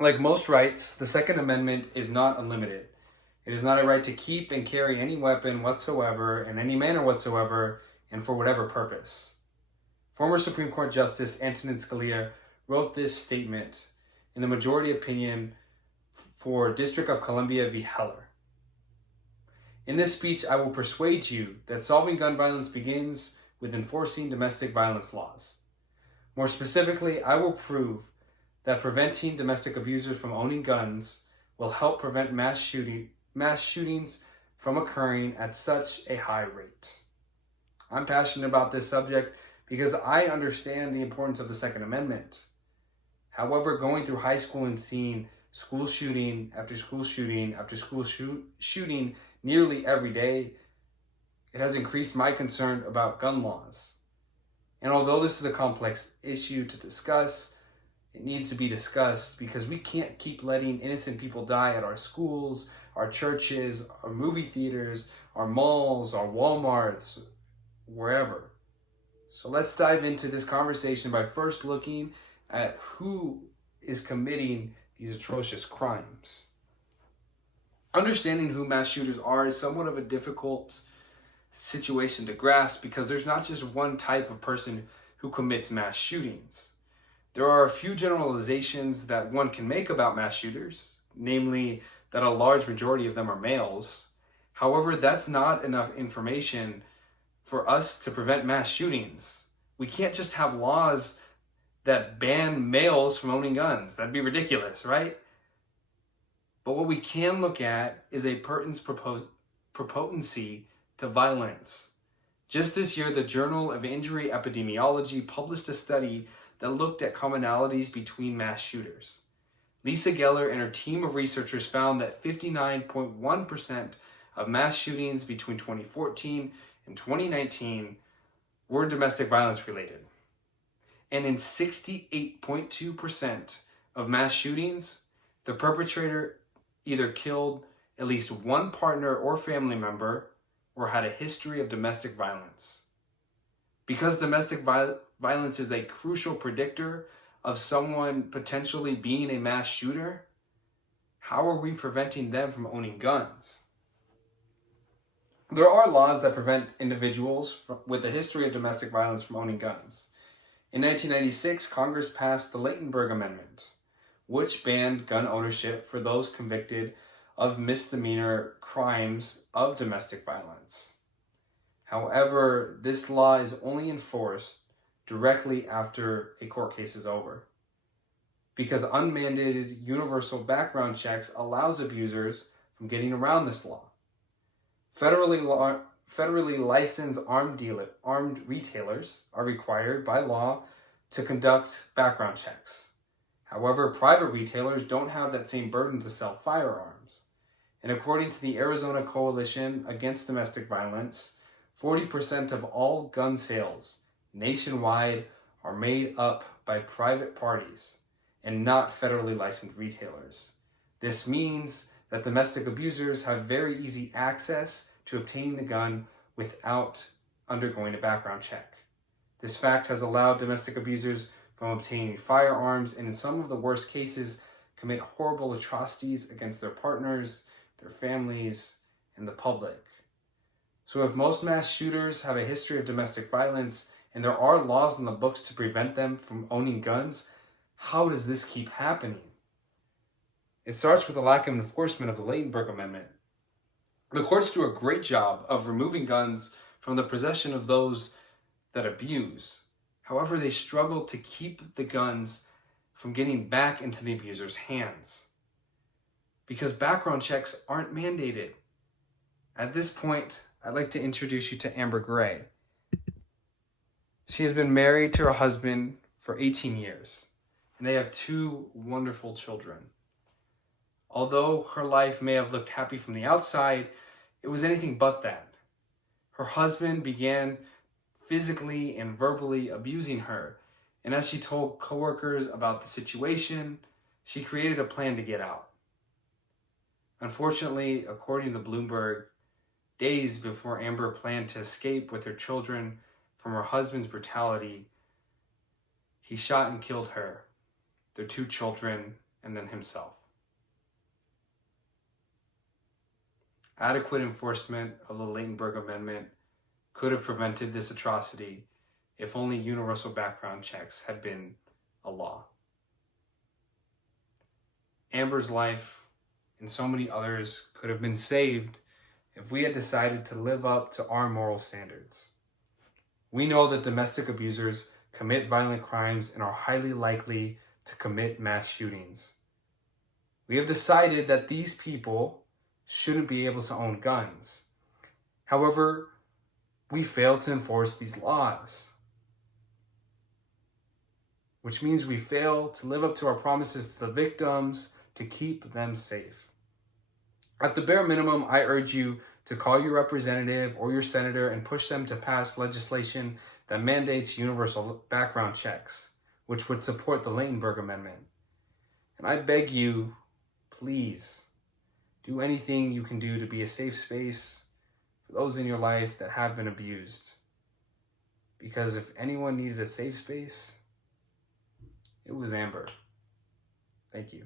Like most rights, the Second Amendment is not unlimited. It is not a right to keep and carry any weapon whatsoever, in any manner whatsoever, and for whatever purpose. Former Supreme Court Justice Antonin Scalia wrote this statement in the majority opinion for District of Columbia v. Heller. In this speech, I will persuade you that solving gun violence begins with enforcing domestic violence laws. More specifically, I will prove that preventing domestic abusers from owning guns will help prevent mass shootings from occurring at such a high rate. I'm passionate about this subject because I understand the importance of the Second Amendment. However, going through high school and seeing school shooting after school shooting after school shooting nearly every day, it has increased my concern about gun laws. And although this is a complex issue to discuss, it needs to be discussed because we can't keep letting innocent people die at our schools, our churches, our movie theaters, our malls, our Walmarts, wherever. So let's dive into this conversation by first looking at who is committing these atrocious crimes. Understanding who mass shooters are is somewhat of a difficult situation to grasp because there's not just one type of person who commits mass shootings. There are a few generalizations that one can make about mass shooters, namely that a large majority of them are males. However, that's not enough information for us to prevent mass shootings. We can't just have laws that ban males from owning guns. That'd be ridiculous, right? But what we can look at is a person's propency to violence. Just this year, the Journal of Injury Epidemiology published a study that looked at commonalities between mass shooters. Lisa Geller and her team of researchers found that 59.1% of mass shootings between 2014 and 2019 were domestic violence related. And in 68.2% of mass shootings, the perpetrator either killed at least one partner or family member or had a history of domestic violence. Because domestic violence is a crucial predictor of someone potentially being a mass shooter, how are we preventing them from owning guns? There are laws that prevent individuals with a history of domestic violence from owning guns. In 1996, Congress passed the Lautenberg Amendment, which banned gun ownership for those convicted of misdemeanor crimes of domestic violence. However, this law is only enforced directly after a court case is over, because unmandated universal background checks allows abusers from getting around this law. Federally licensed armed retailers are required by law to conduct background checks. However, private retailers don't have that same burden to sell firearms. And according to the Arizona Coalition Against Domestic Violence, 40% of all gun sales nationwide are made up by private parties and not federally licensed retailers. This means that domestic abusers have very easy access to obtaining a gun without undergoing a background check. This fact has allowed domestic abusers from obtaining firearms and in some of the worst cases commit horrible atrocities against their partners, their families, and the public. So if most mass shooters have a history of domestic violence and there are laws in the books to prevent them from owning guns, how does this keep happening? It starts with a lack of enforcement of the Lautenberg Amendment. The courts do a great job of removing guns from the possession of those that abuse. However, they struggle to keep the guns from getting back into the abuser's hands because background checks aren't mandated. At this point, I'd like to introduce you to Amber Gray. She has been married to her husband for 18 years, and they have 2 wonderful children. Although her life may have looked happy from the outside, it was anything but that. Her husband began physically and verbally abusing her, and as she told coworkers about the situation, she created a plan to get out. Unfortunately, according to Bloomberg, days before Amber planned to escape with her children from her husband's brutality, he shot and killed her, their 2 children, and then himself. Adequate enforcement of the Lautenberg Amendment could have prevented this atrocity if only universal background checks had been a law. Amber's life and so many others could have been saved if we had decided to live up to our moral standards. We know that domestic abusers commit violent crimes and are highly likely to commit mass shootings. We have decided that these people shouldn't be able to own guns. However, we fail to enforce these laws, which means we fail to live up to our promises to the victims to keep them safe. At the bare minimum, I urge you to call your representative or your senator and push them to pass legislation that mandates universal background checks, which would support the Lautenberg Amendment. And I beg you, please, do anything you can do to be a safe space for those in your life that have been abused. Because if anyone needed a safe space, it was Amber. Thank you.